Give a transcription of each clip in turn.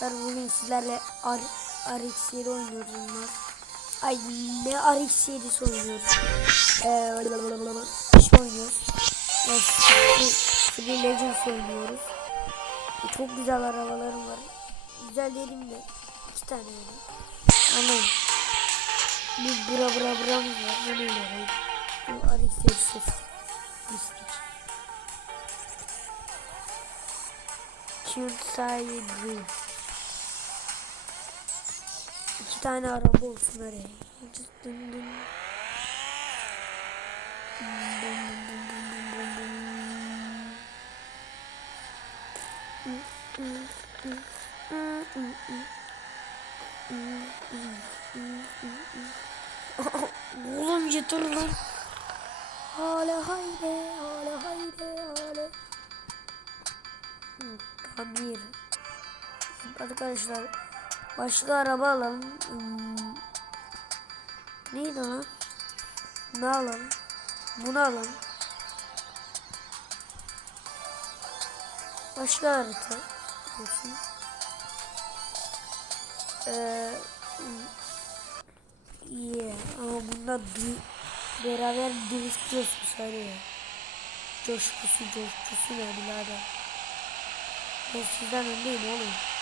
Bugün sizlerle R RX7 oynuyoruz bunlar. Ay ne RX7'si oynuyoruz. Eee işte oynuyoruz. Free Legends oynuyoruz. Çok güzel arabalarım var. Güzel dedim de iki tane yani. Anlayın. Bir bura bura buramız var. Ben öyle yapayım. Bu RX7 ses. Mistik. Cute Side Dream. İki tane araba olsun dın. Oğlum yeter lan. Hala haydi, hala haydi, hala. Hı, Pamir. Arkadaşlar başka araba alalım. Hmm. Neydi lan? Ne alalım? Bunu alalım. Başka harita olsun. Ee, yeah. Ama bunda bir beraber drift coşkusu arıyor. Coşkusu coşkusu ne birader. Ben sizden öndeyim oğlum.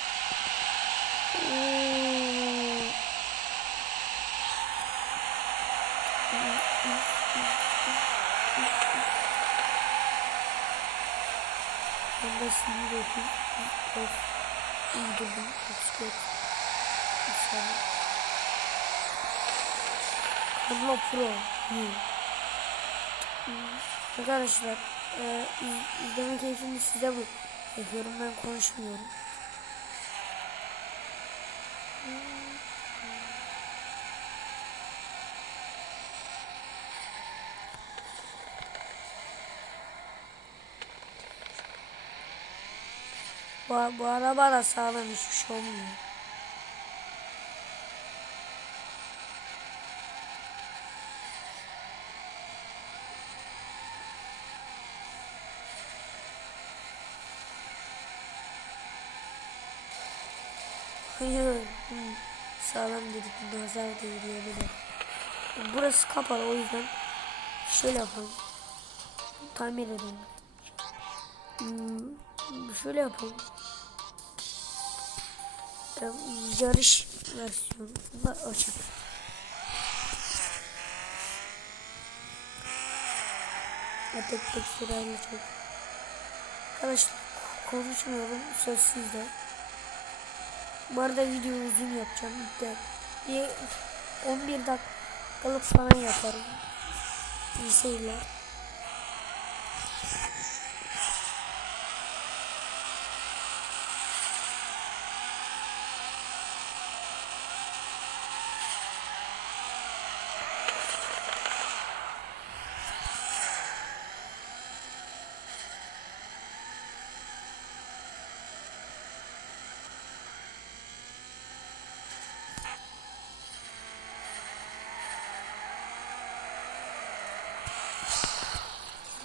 Şimdi de yapayım. Of. İndirdim. Bisiklet. Saniye. Kablo Pro. Hmm. Arkadaşlar e, iz, izleme size bu yapıyorum ben konuşmuyorum. Bu, bu araba da sağlam hiçbir şey olmuyor. Hayır. Sağlam dedik. Nazar değdirebilir. Burası kapalı o yüzden şöyle yapalım. Tamir edelim. Hmm, şöyle yapalım. Ee, yarış versiyonu. Ve tek tek sırayla çok. Arkadaşlar konuşmuyorum söz sizde. Bu arada video uzun yapacağım. İlk bir 11 dakikalık falan yaparım. İyi seyirler.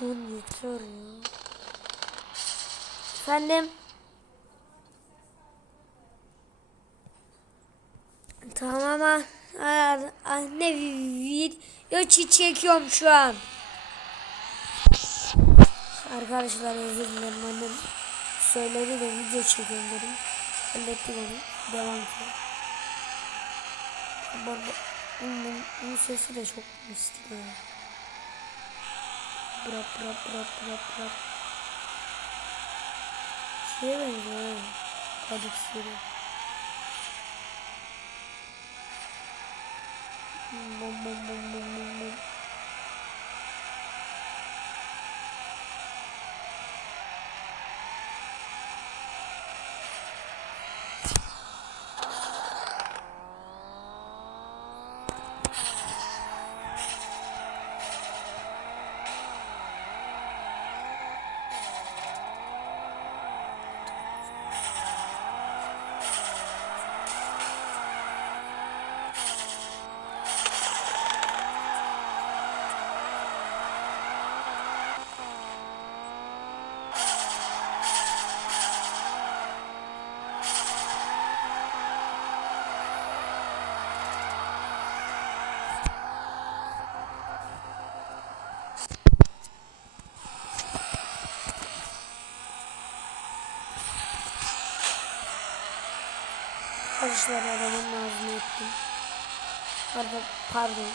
Lan yeter ya. Efendim? Tamam ah, anne video çekiyorum şu an. Arkadaşlar özür dilerim annem söyledi de video çekiyorum dedim. Hallettik onu. Devam. Bu arada bunun, bunun sesi de çok mistik yani. Bırak bırak bırak bırak bırak. Şeye benziyor. Kadık sürü. Bom bom bom bom bom Arkadaşlar arabanın ağzını ettim. Pardon. Pardon.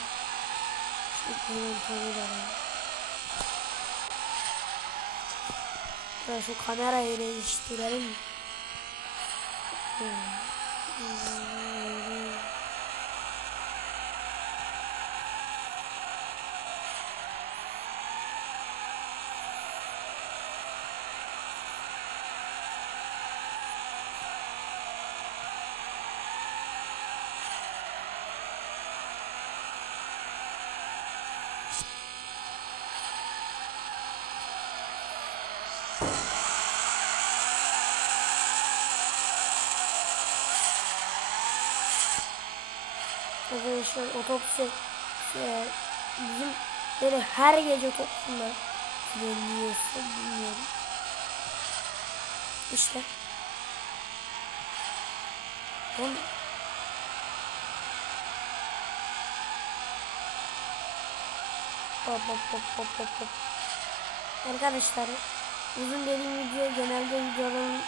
Tövbe alalım. Ben şu kamerayı değiştirelim. Arkadaşlar otopsi e, bizim böyle her gece otopsiler dinliyorsa bilmiyorum. İşte. Oğlum. Hop hop hop hop hop hop. Arkadaşlar uzun dediğim video genelde videoların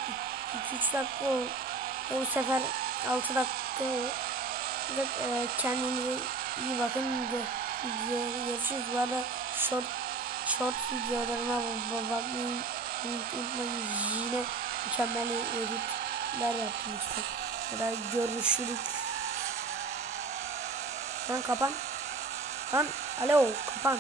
2-3 dakika o, o sefer 6 dakika olur. E, kendinize iyi bakın. Gö- Görüşürüz. Bu arada short, short videolarıma bakmayı unutmayın. Yine mükemmel editler yaptım işte. Ya da görüşürük. Lan kapan. Lan alo kapan.